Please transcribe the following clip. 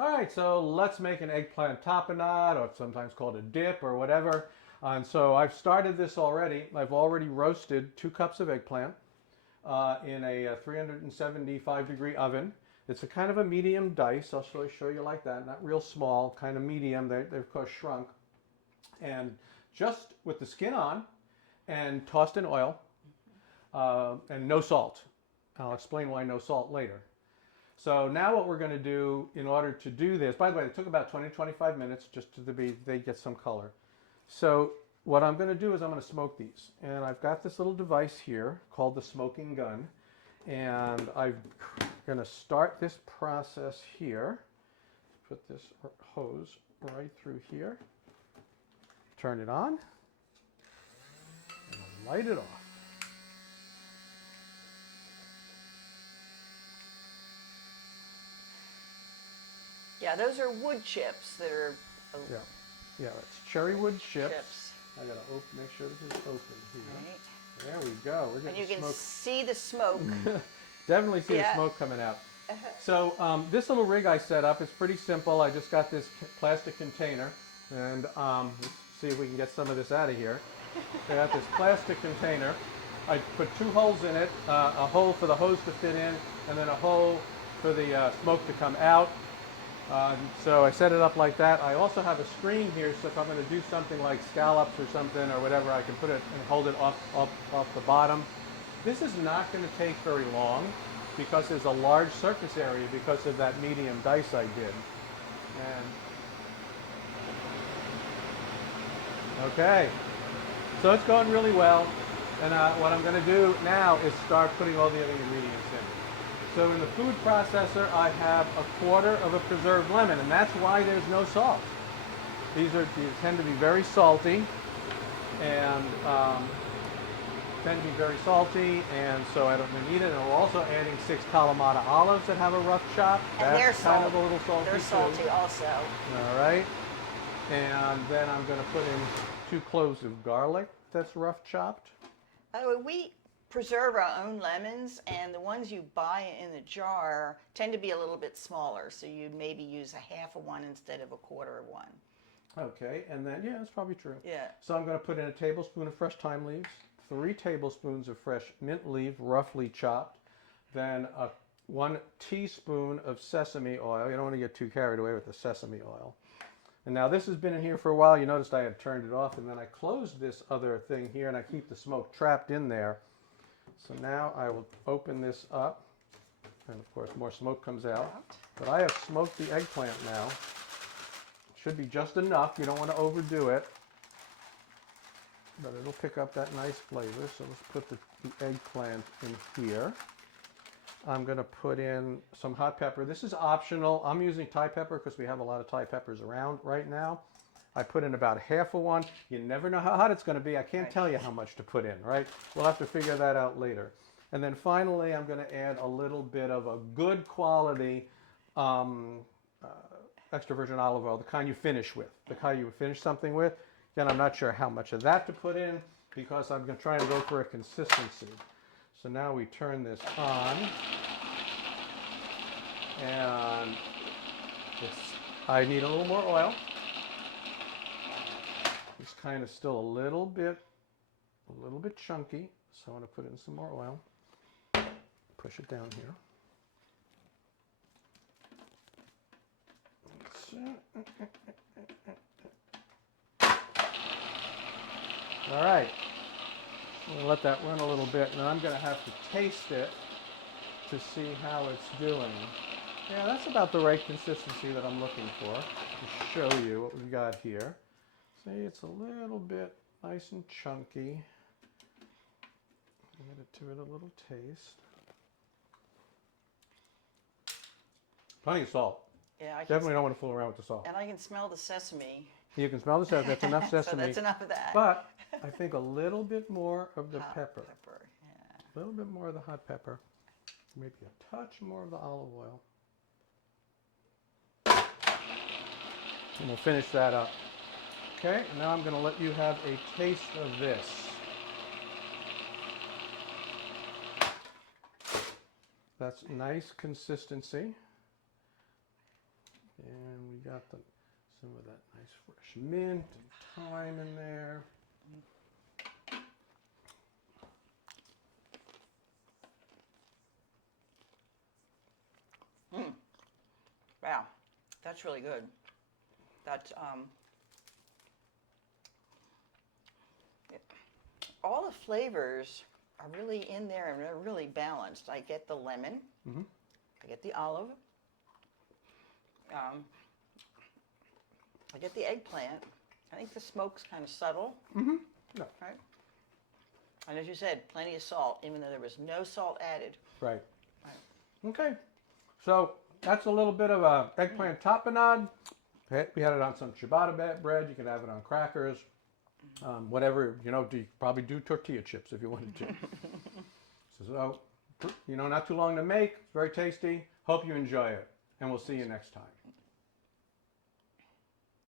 All right, so let's make an eggplant tapenade, or sometimes called a dip or whatever. And so I've started this already. I've already roasted 2 cups of eggplant in a 375-degree oven. It's a kind of a medium dice. I'll show you like that. Not real small, kind of medium. They've of course shrunk. And just with the skin on and tossed in oil and no salt. I'll explain why no salt later. So now what we're going to do in order to do this, by the way, it took about 20-25 minutes just to they get some color. So what I'm going to do is I'm going to smoke these. And I've got this little device here called the smoking gun. And I'm going to start this process here. Put this hose right through here. Turn it on. And light it off. Yeah, those are wood chips that are. Yeah, it's cherrywood chips. I gotta make sure this is open here. Right. There we go. We're getting and you can smoke. see the smoke. Definitely see the smoke coming out. So this little rig I set up, it's pretty simple. I just got this plastic container, and let's see if we can get some of this out of here. I got this plastic container. I put 2 holes in it, a hole for the hose to fit in, and then a hole for the smoke to come out. So I set it up like that. I also have a screen here, so if I'm going to do something like scallops or something or whatever, I can put it and hold it off the bottom. This is not going to take very long because there's a large surface area because of that medium dice I did. And okay, so it's going really well. And what I'm going to do now is start putting all the other ingredients in. So in the food processor, I have 1/4 of a preserved lemon, and that's why there's no salt. These tend to be very salty, and so I don't need it. And we're also adding 6 kalamata olives that have a rough chop. And that's kind of a little salty They're salty too. also. All right. And then I'm going to put in 2 cloves of garlic that's rough chopped. We preserve our own lemons, and the ones you buy in the jar tend to be a little bit smaller, so you maybe use 1/2 of one instead of 1/4 of one. Okay, and then, yeah, that's probably true. Yeah. So I'm going to put in a tablespoon of fresh thyme leaves, 3 tablespoons of fresh mint leaf, roughly chopped, then 1 teaspoon of sesame oil. You don't want to get too carried away with the sesame oil. And now this has been in here for a while. You noticed I had turned it off, and then I closed this other thing here, and I keep the smoke trapped in there. So now I will open this up, and of course more smoke comes out. But I have smoked the eggplant now. It should be just enough. You don't want to overdo it, but it'll pick up that nice flavor. So let's put the eggplant in here. I'm going to put in some hot pepper. This is optional. I'm using Thai pepper because we have a lot of Thai peppers around right now. I put in about 1/2 of one. You never know how hot it's going to be. I can't tell you how much to put in, right? We'll have to figure that out later. And then finally, I'm going to add a little bit of a good quality extra virgin olive oil, the kind you finish with, the kind you finish something with. Again, I'm not sure how much of that to put in because I'm going to try and go for a consistency. So now we turn this on, and I need a little more oil. It's kind of still a little bit chunky, so I want to put in some more oil. Push it down here. All right. I'm going to let that run a little bit, and I'm going to have to taste it to see how it's doing. Yeah, that's about the right consistency that I'm looking for to show you what we've got here. See, it's a little bit nice and chunky. Give it a little taste. Plenty of salt. Yeah, I definitely don't want to fool around with the salt. And I can smell the sesame. You can smell the sesame. That's enough sesame. So that's enough of that. But I think a little bit more of the pepper. Yeah. A little bit more of the hot pepper. Maybe a touch more of the olive oil. And we'll finish that up. Okay, now I'm going to let you have a taste of this. That's nice consistency. got some of that nice fresh mint and thyme in there. Wow, that's really good. That's all the flavors are really in there and they're really balanced. I get the lemon, I get the olive, I get the eggplant. I think the smoke's kind of subtle, Yeah. right? And as you said, plenty of salt, even though there was no salt added. Right. Right. Okay. So that's a little bit of a eggplant tapenade. We had it on some ciabatta bread. You could have it on crackers. Whatever, you probably do tortilla chips if you wanted to. So, not too long to make. It's very tasty. Hope you enjoy it. And we'll see you next time.